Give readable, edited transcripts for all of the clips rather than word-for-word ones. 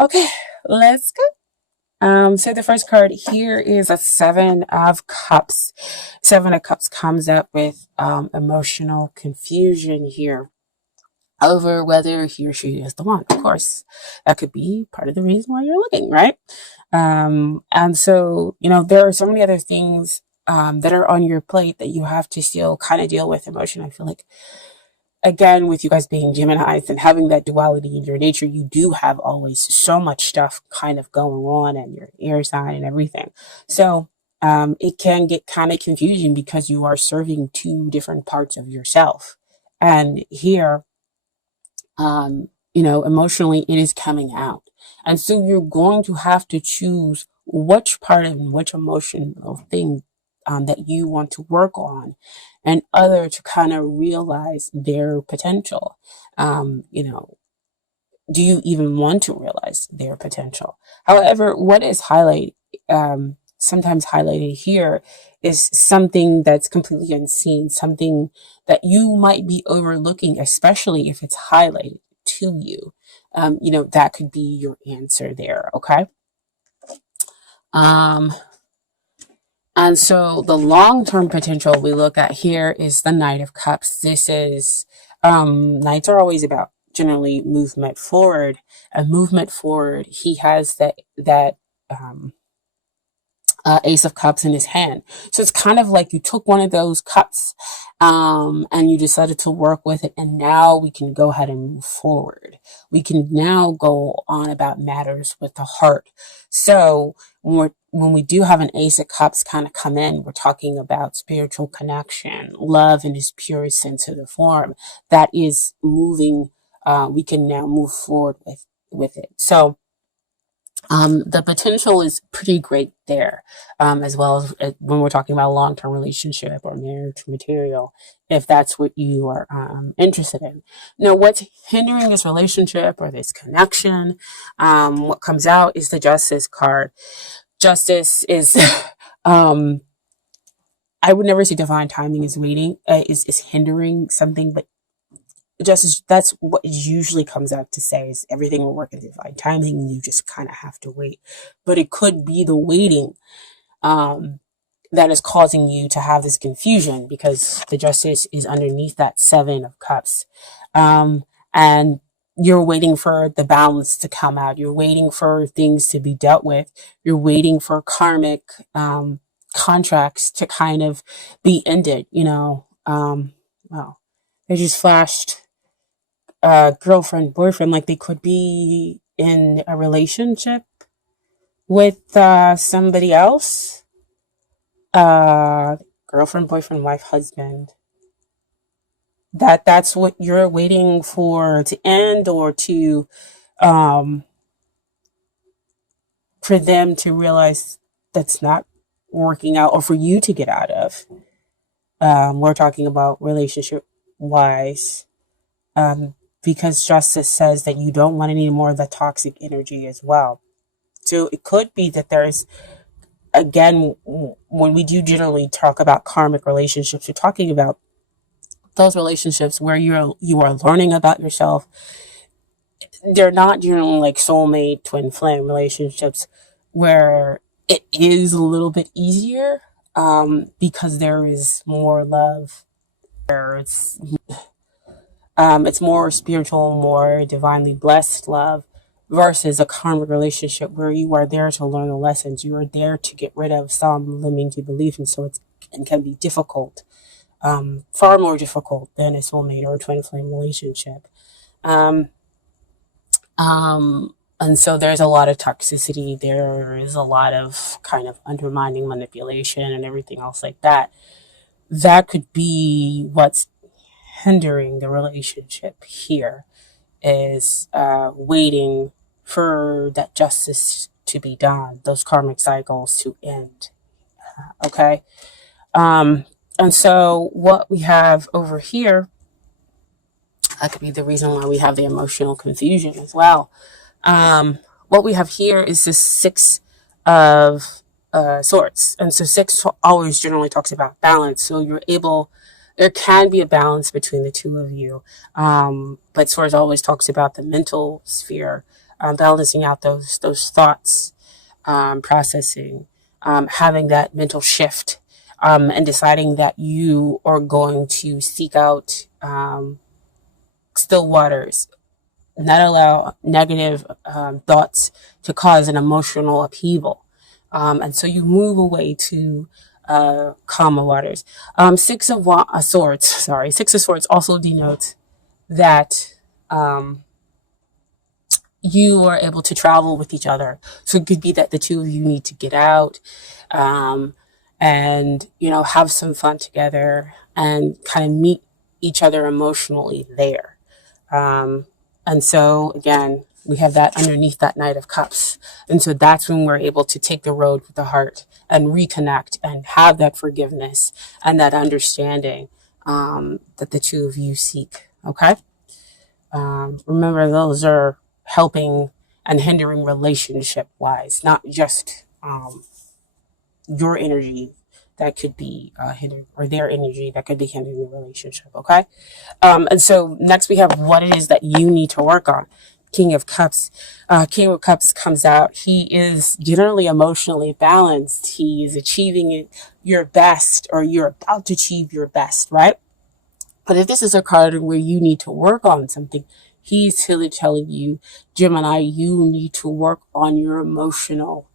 Okay, let's go. So the first card here is a Seven of Cups. Seven of Cups comes up with emotional confusion here over whether he or she is the one. Of course, that could be part of the reason why you're looking, right? And so, there are so many other things that are on your plate that you have to still kind of deal with emotion. I feel like, again, with you guys being Geminis and having that duality in your nature, you do have always so much stuff kind of going on and your air sign and everything. So it can get kind of confusing because you are serving two different parts of yourself. And here, emotionally, it is coming out. And so you're going to have to choose which part of which emotional thing that you want to work on and other to kind of realize their potential. Do you even want to realize their potential? However, what is sometimes highlighted here is something that's completely unseen, something that you might be overlooking, especially if it's highlighted to you. That could be your answer there. Okay. Um, and so the long-term potential we look at here is the Knight of Cups. This is, knights are always about generally movement forward. A movement forward, he has that Ace of Cups in his hand. So it's kind of like you took one of those cups and you decided to work with it, and now we can go ahead and move forward. We can now go on about matters with the heart. So when we do have an Ace of Cups kind of come in, we're talking about spiritual connection, love in its purest sensitive form. That is moving. We can now move forward with it. So the potential is pretty great there, as well as when we're talking about a long-term relationship or marriage material, if that's what you are interested in. Now, what's hindering this relationship or this connection? What comes out is the Justice card. Justice is, I would never say divine timing is waiting, is hindering something, but justice, that's what it usually comes out to say is everything will work in divine timing and you just kind of have to wait. But it could be the waiting that is causing you to have this confusion because the justice is underneath that Seven of Cups. And you're waiting for the balance to come out. You're waiting for things to be dealt with. You're waiting for karmic contracts to kind of be ended, well, they just flashed girlfriend, boyfriend, like they could be in a relationship with somebody else. Girlfriend, boyfriend, wife, husband. That's what you're waiting for to end or to um for them to realize that's not working out or for you to get out of. We're talking about relationship wise. Because justice says that you don't want any more of the toxic energy as well. So it could be that there's, again, when we do generally talk about karmic relationships, we're talking about those relationships where you are learning about yourself. They're not generally like soulmate, twin flame relationships where it is a little bit easier because there is more love. It's more spiritual, more divinely blessed love versus a karmic relationship where you are there to learn the lessons. You are there to get rid of some limiting belief, and so it can be difficult, far more difficult than a soulmate or a twin flame relationship. Um, and so there's a lot of toxicity. There is a lot of kind of undermining manipulation and everything else like that. That could be what's hindering the relationship here is waiting for that justice to be done, those karmic cycles to end. Okay. And so what we have over here, that could be the reason why we have the emotional confusion as well. What we have here is the Six of Swords. And so six always generally talks about balance. So there can be a balance between the two of you. But Swords always talks about the mental sphere. balancing out those thoughts, processing, having that mental shift, and deciding that you are going to seek out still waters, not allow negative thoughts to cause an emotional upheaval. And so you move away to calmer waters. Six of Swords also denotes that you are able to travel with each other. So it could be that the two of you need to get out, and, have some fun together and kind of meet each other emotionally there. And so again, we have that underneath that Knight of Cups. And so that's when we're able to take the road with the heart and reconnect and have that forgiveness and that understanding, that the two of you seek. Okay. Remember, those are helping and hindering relationship wise, not just, your energy that could be hindered, or their energy that could be hindering the relationship. Okay. And so next we have what it is that you need to work on. King of Cups. King of Cups comes out. He is generally emotionally balanced. He is achieving your best, or you're about to achieve your best, right? But if this is a card where you need to work on something, he's really telling you, Gemini, you need to work on your emotional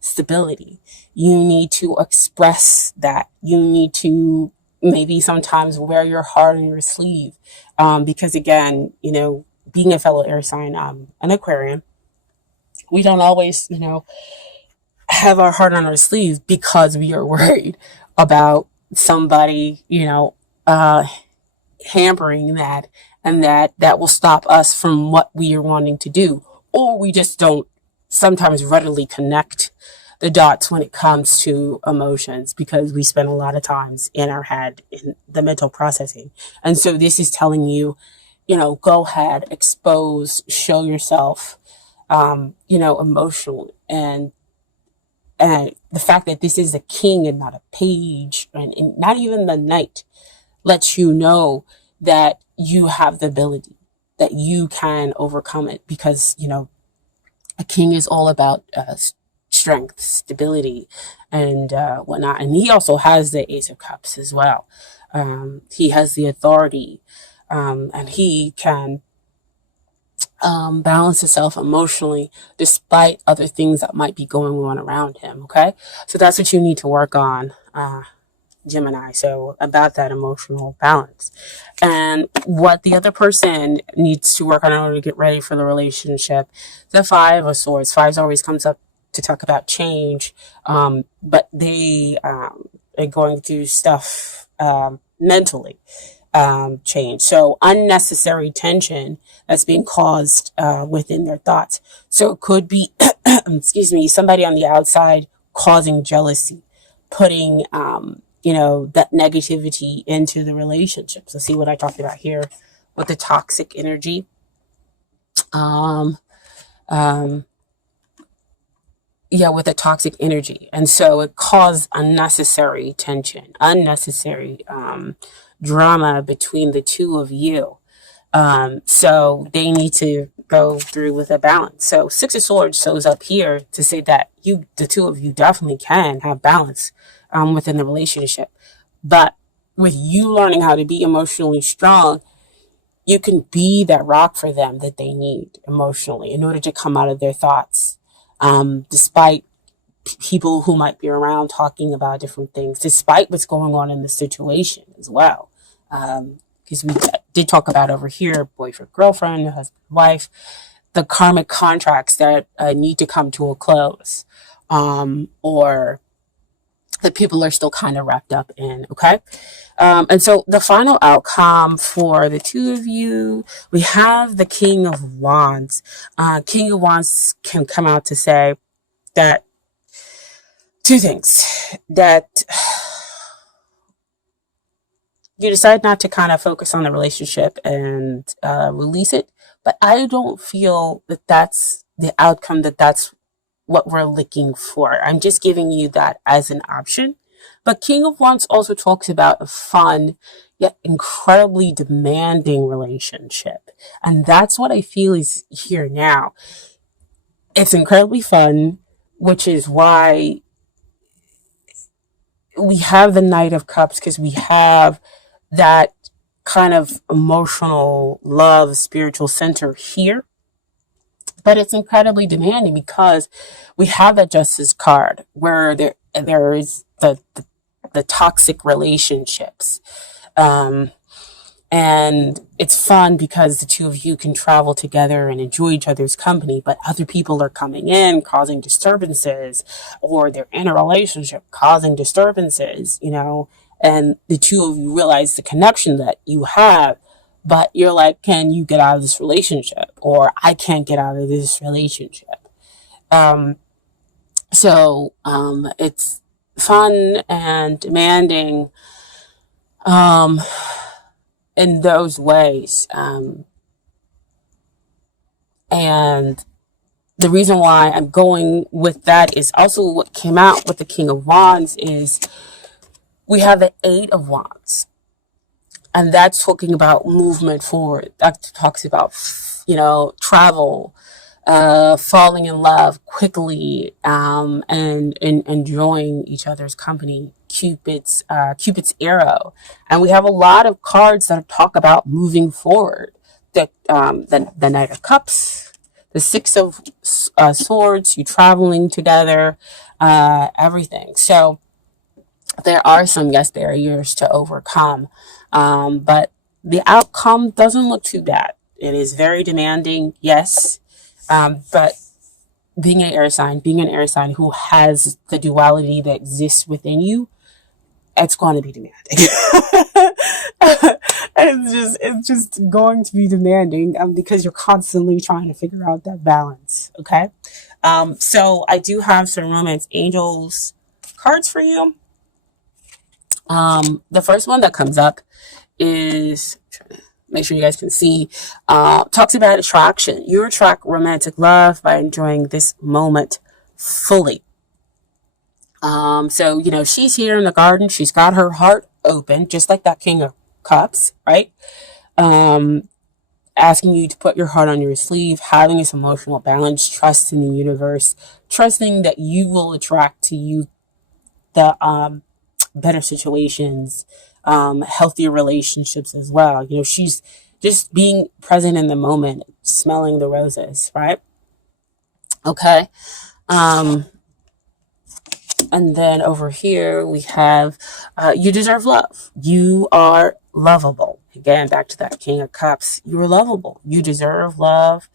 stability. You need to express that. You need to maybe sometimes wear your heart on your sleeve. Because again, being a fellow air sign, an Aquarian, we don't always, have our heart on our sleeve because we are worried about somebody, hampering that, and that will stop us from what we are wanting to do. Or we just don't sometimes readily connect the dots when it comes to emotions, because we spend a lot of times in our head in the mental processing. And so this is telling you, go ahead, expose, show yourself, emotional. And the fact that this is a king and not a page, and not even the knight, lets you know that you have the ability, that you can overcome it, because, a king is all about strength, stability, and whatnot. And he also has the Ace of Cups as well. He has the authority, and he can balance himself emotionally despite other things that might be going on around him. Okay, so that's what you need to work on, Gemini. So about that emotional balance, and what the other person needs to work on in order to get ready for the relationship. The Five of Swords. Fives always comes up to talk about change, but they are going through stuff mentally. Change. So unnecessary tension that's being caused within their thoughts. So it could be, excuse me, somebody on the outside causing jealousy, putting, that negativity into the relationship. So see what I talked about here with the toxic energy. With the toxic energy. And so it caused unnecessary tension, unnecessary drama between the two of you. So they need to go through with a balance. So Six of Swords shows up here to say that the two of you definitely can have balance within the relationship. But with you learning how to be emotionally strong, you can be that rock for them that they need emotionally in order to come out of their thoughts. Despite people who might be around talking about different things, despite what's going on in the situation as well. Because we did talk about over here, boyfriend, girlfriend, husband, wife, the karmic contracts that need to come to a close, or that people are still kind of wrapped up in. Okay. And so the final outcome for the two of you, we have the King of Wands. King of Wands can come out to say that two things: that you decide not to kind of focus on the relationship and release it. But I don't feel that that's the outcome, that's what we're looking for. I'm just giving you that as an option. But King of Wands also talks about a fun yet incredibly demanding relationship. And that's what I feel is here now. It's incredibly fun, which is why we have the Knight of Cups, because we have that kind of emotional love, spiritual center here. But it's incredibly demanding because we have that Justice card where there is the toxic relationships. Um, and it's fun because the two of you can travel together and enjoy each other's company, but other people are coming in causing disturbances, or they're in a relationship causing disturbances, and the two of you realize the connection that you have, but you're like, can you get out of this relationship? Or I can't get out of this relationship. So it's fun and demanding in those ways. And the reason why I'm going with that is also what came out with the King of Wands is we have the Eight of Wands. And that's talking about movement forward. That talks about, travel, falling in love quickly, and enjoying each other's company. Cupid's arrow, and we have a lot of cards that talk about moving forward. The Knight of Cups, the Six of Swords, you traveling together, everything. So there are some barriers to overcome, but the outcome doesn't look too bad. It is very demanding, yes, but being an air sign who has the duality that exists within you, it's going to be demanding. It's just going to be demanding, because you're constantly trying to figure out that balance. Okay. So I do have some romance angels cards for you. The first one that comes up is, make sure you guys can see, talks about attraction. You attract romantic love by enjoying this moment fully. So, she's here in the garden. She's got her heart open, just like that King of Cups, right? Asking you to put your heart on your sleeve, having this emotional balance, trust in the universe, trusting that you will attract to you the better situations, healthier relationships as well. She's just being present in the moment, smelling the roses, right? Okay. And then over here we have, you deserve love. You are lovable. Again, back to that King of Cups. You are lovable. You deserve love,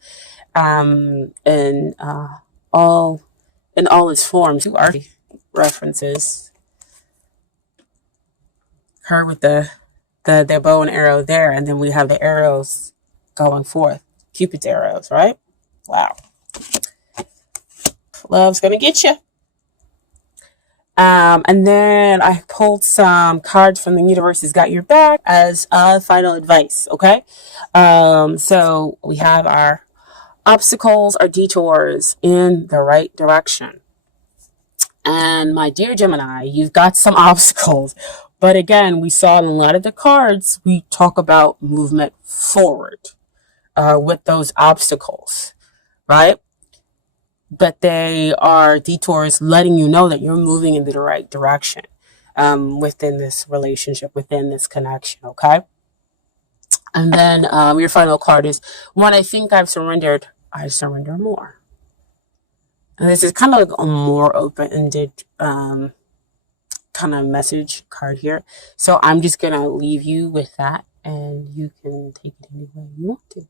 in all its forms. Two art references. Her with the bow and arrow there, and then we have the arrows going forth. Cupid's arrows, right? Wow. Love's gonna get you. And then I pulled some cards from the universe has got your back as final advice. Okay. So we have our obstacles, our detours in the right direction. And my dear Gemini, you've got some obstacles. But again, we saw in a lot of the cards, we talk about movement forward with those obstacles, right? But they are detours letting you know that you're moving in the right direction within this relationship, within this connection, okay? And then your final card is, when I think I've surrendered, I surrender more. And this is kind of like a more open-ended kind of message card here. So I'm just going to leave you with that, and you can take it any way you want to.